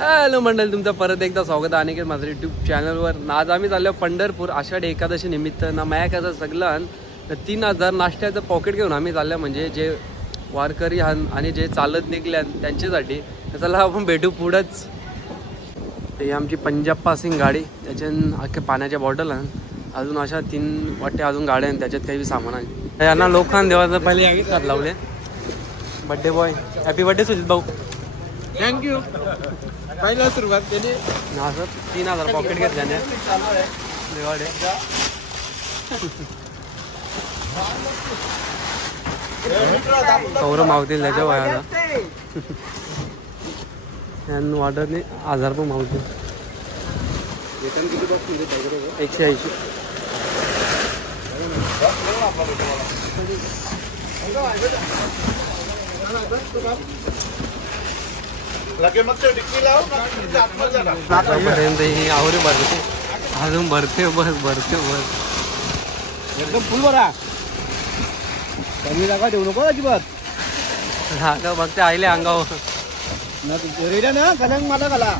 Hello मंडळी, तुमचं परत एकदा स्वागत आहे अनिकेत माझं यूट्यूब चॅनलवर. आज आम्ही चाललो पंढरपूर आषाढी एकादशी निमित्त ना मायाकाचं सगळं 3000 नाश्त्याचं पॉकेट घेऊन आम्ही चाललो, म्हणजे जे वारकरी आणि जे चालत निघल्या त्यांच्यासाठी. चला आपण भेटू पुढंच. ही आमची पंजाब पासिंग गाडी, त्याच्यात अख्ख्या पाण्याच्या बॉटल आहे, अजून अशा 3 वाटे अजून गाड्या आहेत, त्याच्यात काही सामान आहे. यांना लोकांना देवाचं पहिले यागीच हात लावले. Birthday boy, happy birthday Sujit भाऊ. थँक्यू. पहिला सुरुवात केली ना सर. 3000 पॉकेट घेतल्याने कौरव मावतील त्याच्या वयाला यांना वाटत नाही 1000 पण मावतील. 180. आवरे भरते, अजून भरते, भरते एकदम फुल भरा. कमी जागा ठेवू नको अजिबात. जागा बघते आईले अंगावर ना तू ना कलंग मला घाला.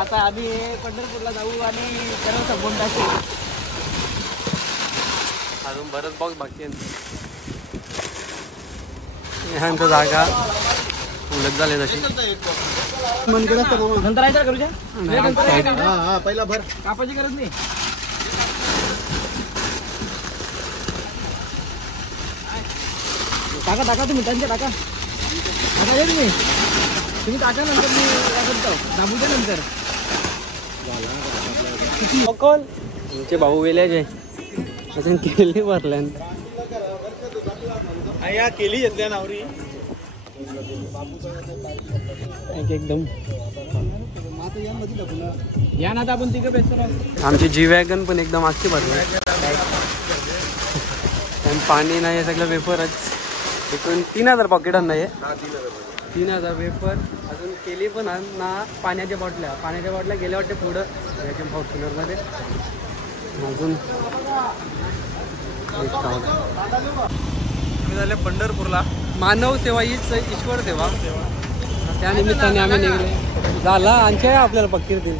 आता आम्ही पंढरपूरला जाऊ आणि सर्व संपून टाकू. अजून बरंच बॉक्स बाकी ह्यांचं जागा उलट झाले तशी. नंतर आहे तर करूया. पहिला भर, कापाची गरज नाही. टाका टाका तुम्ही, त्यांच्या टाका टाका तुम्ही टाका. नंतर मी दाबूच्या नंतर तुमचे भाऊ वेल्याचे अजून केली भरल्या केली घेतल्या नावरी एकदम. या ना आपण तिघं बेस्ट. आमची जी वॅगन पण एकदम आजची भरली. पाणी नाही आहे, सगळं वेफरच. एकूण 3000 पॉकेट नाही. 3000 वेफर, अजून केली पण ना. पाण्याच्या बॉटल्या गेल्या वाटते पुढं याच्या फॉर्च्युनरमध्ये. अजून आम्ही झाले पंढरपूरला. मानव सेवा हीच ईश्वर सेवा, त्या निमित्ताने आम्ही निघले. झाला आणखी आपल्याला पक्की देईल.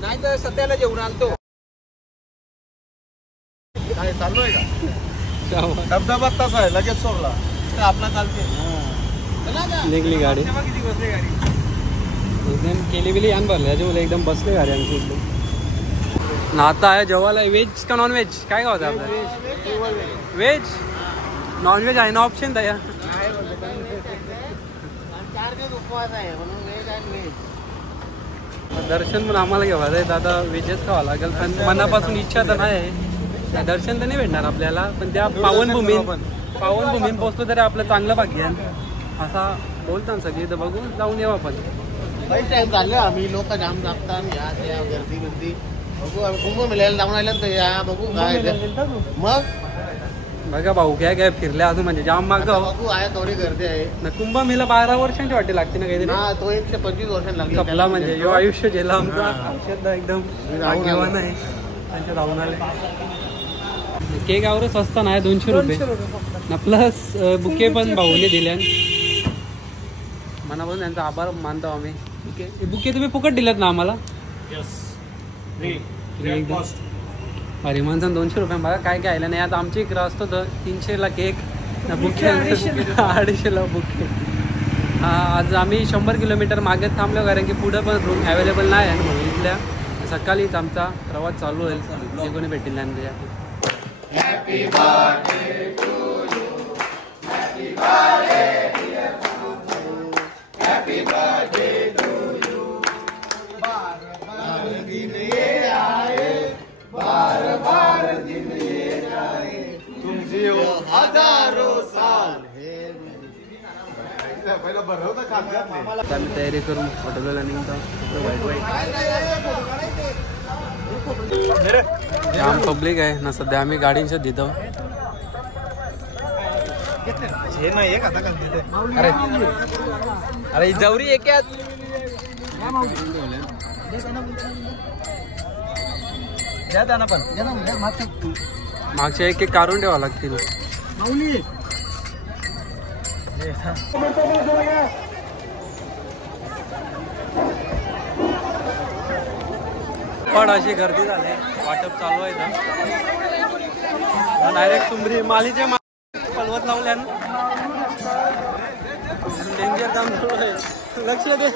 नाही तर सध्याला जेवण आणतो. चालू आहे का धबधबा तसा आहे, लगेच सोडला आपला चालते. निघली गाडी एकदम. केली बिली आण भरले त्याच्या एकदम बसले गाडी आमची एकदम. नाता आहे जेवायला. व्हेज का नॉन व्हेज काय का होतं आपलं? व्हेज. नॉन व्हेज आहे ना ऑप्शन त्या. दर्शन पण आम्हाला घ्यावं आहे, आता व्हेजच खावं लागेल. पण मनापासून इच्छा तर नाही. दर्शन तर नाही भेटणार आपल्याला, पण त्या पावनभूमीत पोहोचलो तरी आपलं चांगलं भाग्य असा बोलतात सगळी. तर बघू, जाऊन येऊ आपण. टाइम झालं, आम्ही लोक जाम जागतात. या त्या गर्दी बघू. कुंभमेळ्याला जाऊन आलं तर या बघू काय मग. बघा भाऊ काय फिरल्या अजून, म्हणजे जाम माग बघू आहे. थोडी गर्दी आहे ना. कुंभमेळा 12 वर्षांची वाटे लागते ना काहीतरी. तो 125 वर्षांनी लागला. कपला म्हणजे यो आयुष्य गेला आमचा. आयुष्यात एकदम भाग्यवान आहे त्यांच्या धावून आले. केक आवरच स्वस्त नाही, 200 रुपये ना. प्लस बुके पण भाऊने दिल्या. मनापासून त्यांचा आभार मानतो आम्ही. बुके तुम्ही फुकट दिलेत ना आम्हाला. अरे माणसानं 200 रुपये. बघा काय काय आलं नाही. आता आमची इकडं असतो तर 300ला केक ना, बुके 250ला बुके. हा, आज आम्ही 100 किलोमीटर मागे थांबलो, कारण की पुढं पण रूम अवेलेबल नाही आहे म्हणून. इथल्या सकाळीच आमचा प्रवास चालू होईल. जे कोणी भेटेल त्यांच्या. Happy birthday to you. Happy birthday dear Tutu. Happy birthday to you. बार दिन ये आए, बार दिन ये जाए. तुम जियो हजारों साल. पहिला भरवता खात. आम्ही तयारी करून हॉटेलला निघतो. जाम पब्लिक आहे ना सध्या. आम्ही गाडींच्या देतो. अरे जवरी एकात मागच्या एक काढून ठेवा लागतील. पण अशी गर्दी झाली, वाटप चालू आहे ना डायरेक्ट तुंबरी मालीचे पलवत लावल्या डेंजर काम सुरू आहे, लक्ष दे.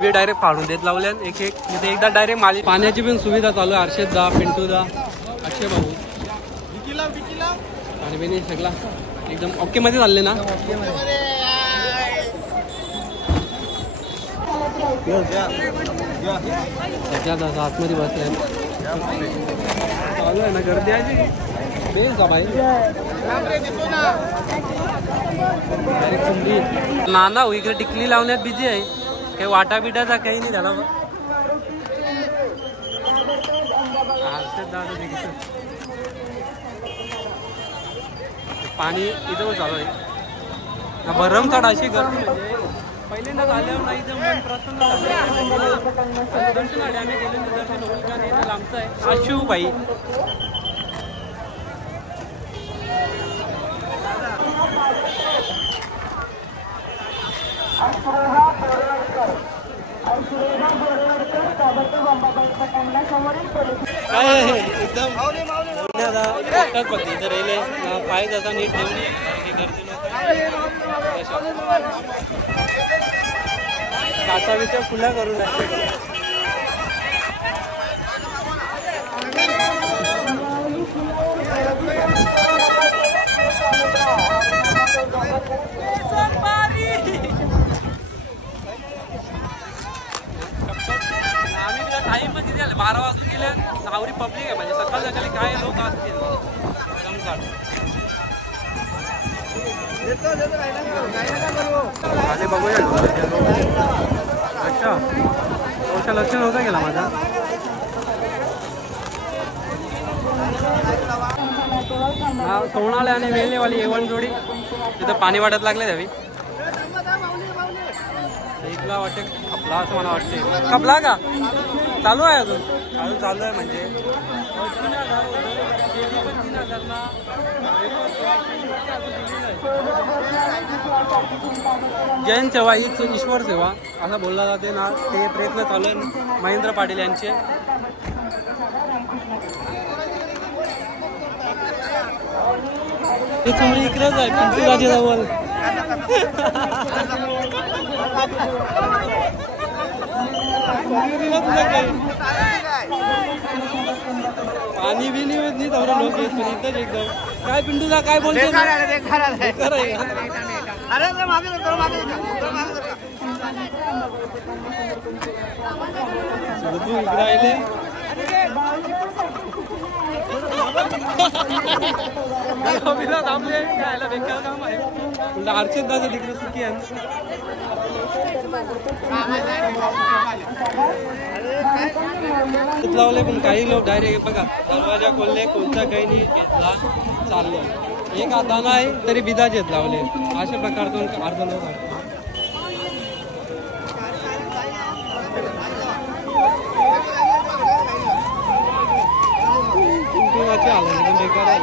मी डायरेक्ट फाडून देत लावल्या एक एक म्हणजे एकदा डायरेक्ट माली. पाण्याची पण सुविधा चालू आहे. हर्षद दा, पिंटू दा, अक्षय भाऊ आणि बेनी सगळा एकदम ओके मध्ये चालले ना. त्याच्यात आतमध्ये बसले चालू आहे ना गर्दी आहे बेस बाई. नाना हो इकडे टिकली लावण्यात बिझी आहे, काही वाटा बिटाचा काही नाही झाला. पाणी इथं चालू आहे. भरमसाठ अशी गर्दी म्हणजे पहिल्यांदा झाल्यावर नाही तर मन प्रसन्न झालं. दर्शनासाठी आम्ही गेलो दर्शन होईल का नाही तर आमचं आहे आशू भाई. काय एकदम पद्धती राहिले पाय जसा नीट काचावीच्या फुला करून टाइम मध्ये झालं 12 वाजून गेल्या. आवरी पब्लिक आहे म्हणजे सकाळ सकाळी काय लोक असतील. आले बघूया अच्छा तुमचं लक्ष नव्हता गेला माझा. हा सोनाले आणि वेल्हेवाली एवन जोडी तिथं पाणी वाटत लागले द्यावी. एकला वाटते खपला असं मला वाटते. खपला का चालू आहे अजून चालू आहे म्हणजे 3,000 ना. जैन सेवा हीच ईश्वर सेवा असं बोलला जाते ना. ते प्रयत्न चालू आहे महेंद्र पाटील यांचे. ते चुमरी इकडेच आहे पिंटूराजे जवळ. पाणी बी नाही तेवढं लोक येत पण इथंच एकदम. काय पिंटूला काय बोलतो तू इकडे आले थांबले खायला बेकार काम आहे. हर्षद दादा तिकडे सुखी आहे. लावले पण काही लोक डायरेक्ट बघा दरवाजा खोलले कोणता काही नाही घेतला चाललो. एक आता नाही तरी बिदाचेत लावले. अशा प्रकारचं अर्ध लोक आहे. आलं बेकार आहे.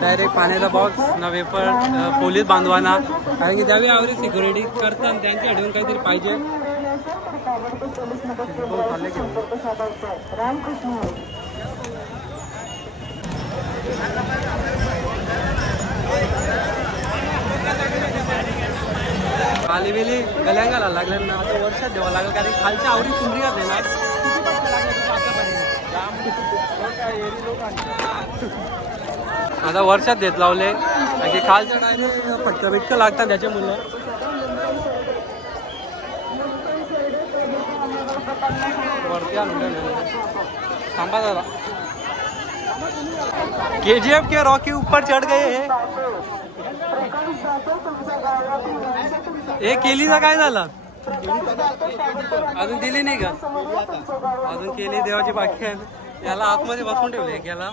डायरेक्ट पाण्याचा बॉक्स ना वेपर पोलीस बांधवाना कारण की त्यावेळी आवरी सिक्युरिटी करतात त्यांच्या हटवून काहीतरी पाहिजे. आली वेली गल्या घालायला लागल्या ना. आता वर्षात द्यावं लागेल कारण खालच्या आवरी चुंबरी घातली ना. आता वर्षात देत लावले की खालच्या डायरेक्ट फटकं बिटकं लागतात त्याच्या मुलं. वरती आणून थांबा जरा. KGF के रॉकी ऊपर चढ़ गए हैं. हे केलीचा काय झाला अजून दिली नाही का अजून केली देवाची बाकी आहे याला आतमध्ये बसून ठेवले याला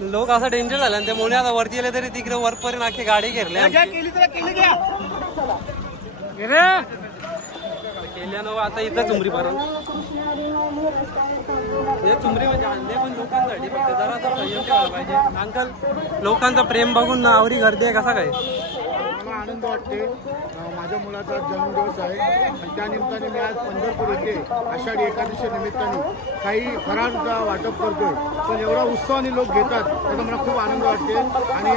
लोक असं डेंजर झालं आणि त्यामुळे आता वरती गेले तरी तिकडे वरपर्यंत आखी गाडी घेरले केल्यानं आता इथं चुमरी पर्यंत हे चुमरी म्हणजे आणले पण लोकांसाठी फक्त जरा तर संयम ठेवायला पाहिजे अंकल लोकांचं प्रेम बघून ना आवरी गर्दी आहे कसा काय मला आनंद वाटते माझ्या मुलाचा जन्मदिवस आहे आणि त्या निमित्ताने मी आज पंढरपूर येथे आषाढी एकादशी निमित्ताने काही फराळाचं वाटप करतोय पण एवढा उत्साहाने लोक घेतात त्याचा मला खूप आनंद वाटते आणि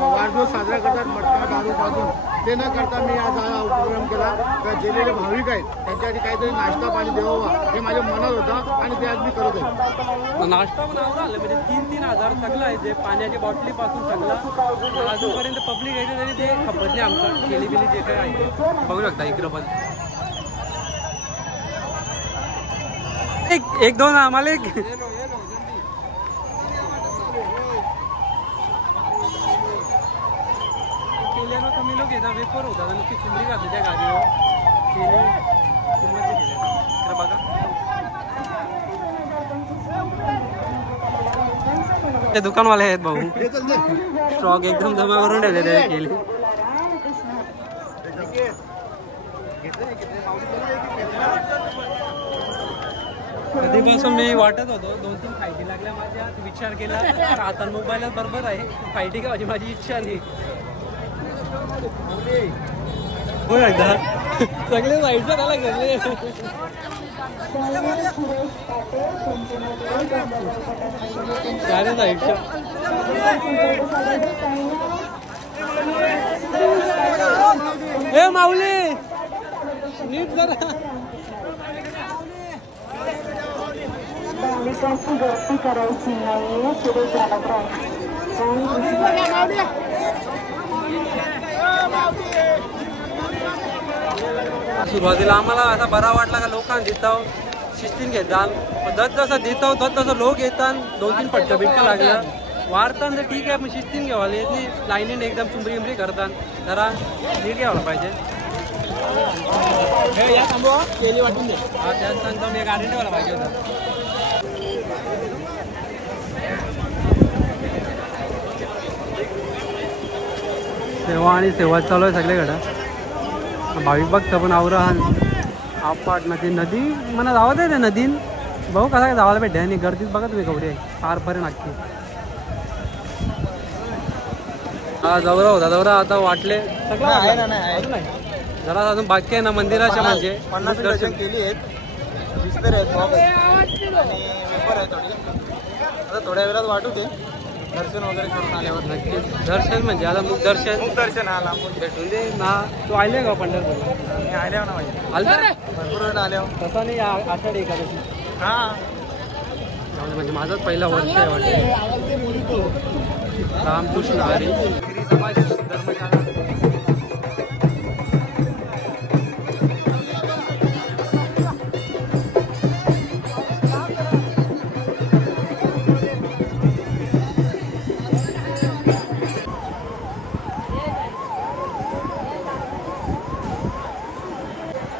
वाढदिवस साजरा करतात मटका दारूपासून ते न करता मी आज हा उपक्रम केला तर जेलेले भाविक आहेत त्यांच्यासाठी काहीतरी नाश्ता पाणी द्यावा हे माझ्या मनात होता आणि ते आज मी करत आहे नाश्ता पण असं आलं म्हणजे 3,000 सगळं आहे जे पाण्याच्या बॉटली पासून सगळं अजूनपर्यंत पब्लिक आहे तरी ते खपत नाही आमचं केली बिली जे काही आहे बघू शकता इकडं पण एक दोन आम्हाला एक केल्यानं कमी लोक येतात वेपर होतात आणि ती चुमरी घातली त्या गाडीवर केली किंमत बघा ते दुकानवाले आहेत भाऊ स्टॉक एकदम जमा करून ठेवले केली कधीपासून मी वाटत होतो 2-3 फायटी लागल्या माझ्या विचार केला आता मोबाईलच बरोबर आहे फायटी का माझी इच्छा नाही सगळे साईडला त्याला घेतले गाडी साईडच्या हे माऊली नीट जरा गर्दी करायची नाही पुढे जाणत सुरुवातीला आम्हाला असा बरा वाटला का लोकांना देताव शिस्तीन घेतात दत जसं देताव दत तसं लोक येतात 2-3 पटका बिटका लागला वाढतात तर ठीक आहे पण शिस्तीन घ्यावाला येत नाही लाईनीने एकदम चुंबरी उमरी करतात जरा नीट घ्यावं पाहिजे या थांबवा केली वाटून दे हा त्याच सांगतो मी गाडी ठेवायला पाहिजे होतं सेवा आणि सेवा चालू आहे सगळीकडं भाविक बघतं पण आवरण आपाट नदी मला जावत आहे त्या नदीन भाऊ कसा काय जावायला भेटते आणि गर्दीत बघा तुम्ही कवडे पारपर्यंत नक्की हा दौरा होता दौरा आता वाटले सगळं आहे ना नाही जरा अजून बाकी आहे ना मंदिराच्या म्हणजे 50 दर्शन केली आहेत आता थोड्या वेळात वाटू दे दर्शन वगैरे करून आल्यावर नक्की दर्शन म्हणजे आता मुख दर्शन आला भेटून दे ना तू आले का पंढरपूरला मी आल्या ना माहिती आलता भरपूर वेळ आल्यावर तसा नाही आषाढी एकादशी हा म्हणजे माझाच पहिला वर्ष आहे वाटतं रामकृष्ण हरी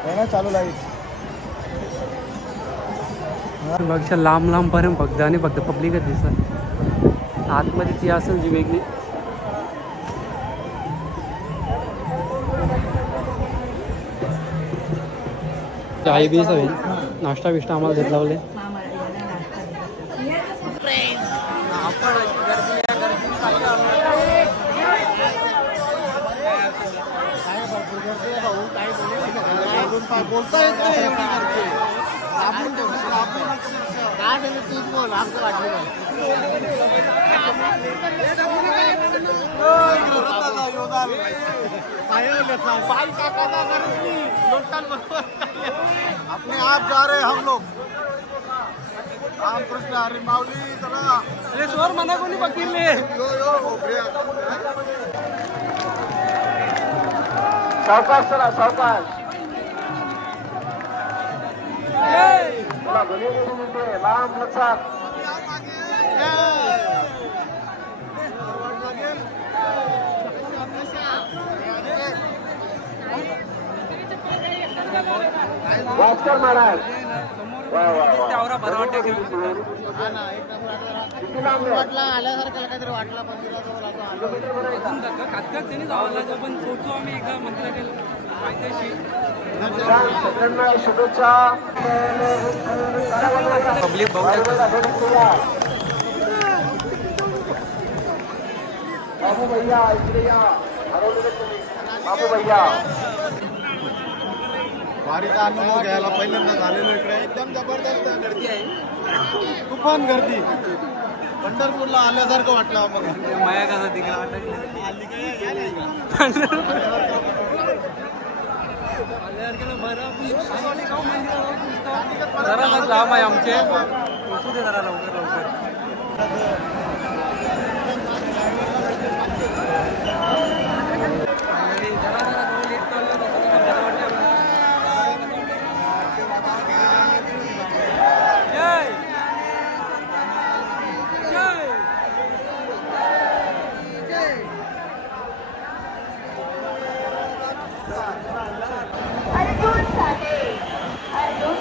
धर्मशाला चालू लागेल बघा लांब लांब पर्यंत फक्त आणि फक्त पब्लिकच दिसत आतमध्ये ती असेल जी वेगळी चाय बी सगळे नाश्ता बिष्टा आम्हाला देत लावले बोलता येत नाही आपण काय झालं तीच बोल आमचं वाटलं अपने आप जा रहे हम लोग रामकृष्ण हरी माऊली चला स्वर मना कोणी बघितले सावकाश चला सावकाश लांब लक्षात भास्कर महाराज त्यावरा बरं वाटतं की हा ना एक नंबर वाटला आल्यासारखं काहीतरी वाटला मंदिराजवळ आता आलो. अजून कातकात त्यांनी जावं लागलं पण पोहोचू आम्ही एकदा मंदिरात पायथ्याशी. सगळ्यांना शुभेच्छा. पब्लिक बघू बाबू भैया इकडे या. हरवलेले तुम्ही बाबू भैया. वारीचा अनुभव घ्यायला पहिल्यांदा झालेलो इकडे एकदम जबरदस्त गर्दी आहे. तुफान गर्दी. पंढरपूरला आल्यासारखं वाटलं मग माया कसा तिकडे जरा लांब आहे आमचे पोचू दे जरा लवकर लवकर. अर्जुन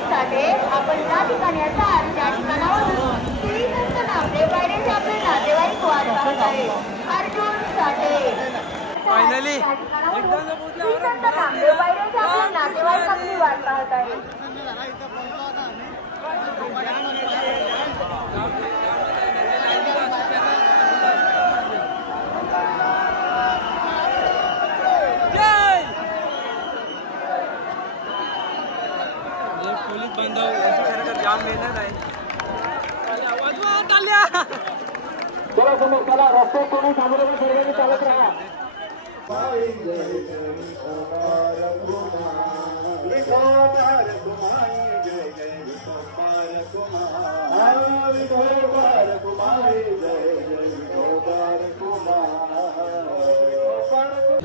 साठे आपण ज्या ठिकाणी असाल त्या ठिकाणावरून श्री संत नामदेव पायरेचे आपले नातेवाईक वाट पाहत आहे. अर्जुन साठे फायनली श्री संत नामदेव पायरेचे आपले नातेवाईक आपली वाट पाहत आहे. पोलीस बांधव यांची खरं जाम मेहनत आहे. चला समोर चला. रस्ते कोणी थांबवले सर्वांनी चालत राहा.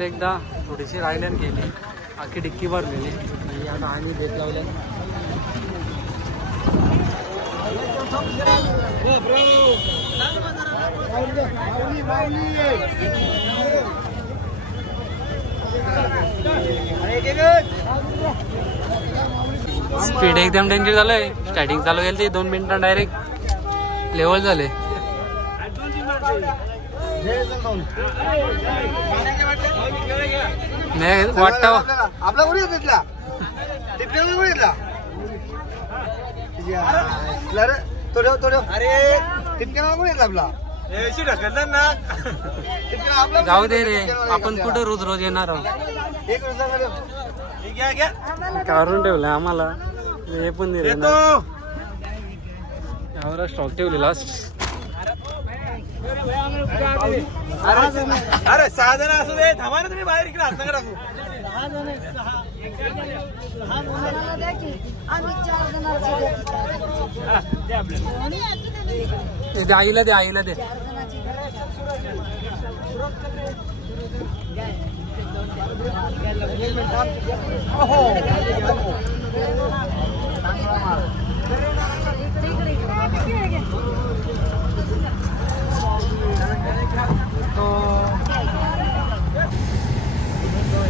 एकदा थोडीशी रायल्यान गेली आखी डिक्की भरलेली म्हणजे आता आम्ही भेट लावल्या. स्पीड एकदम डेंजर झालंय. स्टार्टिंग चालू केली ती 2 मिनिटां डायरेक्ट लेवल झाले. वाटत आपला कोणी घेतला टिपण्याला कोणी घेतला अरे टिपण्याला कोणी घेतला आपला जाऊ दे रे. आपण कुठं रोज रोज येणार आहोत. काढून ठेवलंय आम्हाला हे पण दिले यावर स्टॉक ठेवलेला. अरे 6 जण असू दे. थांबा ना तुम्ही बाहेर इकडे हात नका टाकू. दे आईला दे आईला दे.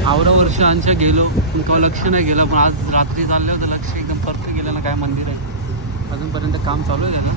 आवडा वर्ष आमच्या गेलो पण तो लक्ष नाही गेलं. पण आज रात्री चाललं होतं लक्ष एकदम परफेक्ट गेलं ना. काय मंदिर आहे अजूनपर्यंत काम चालू आहे त्याला.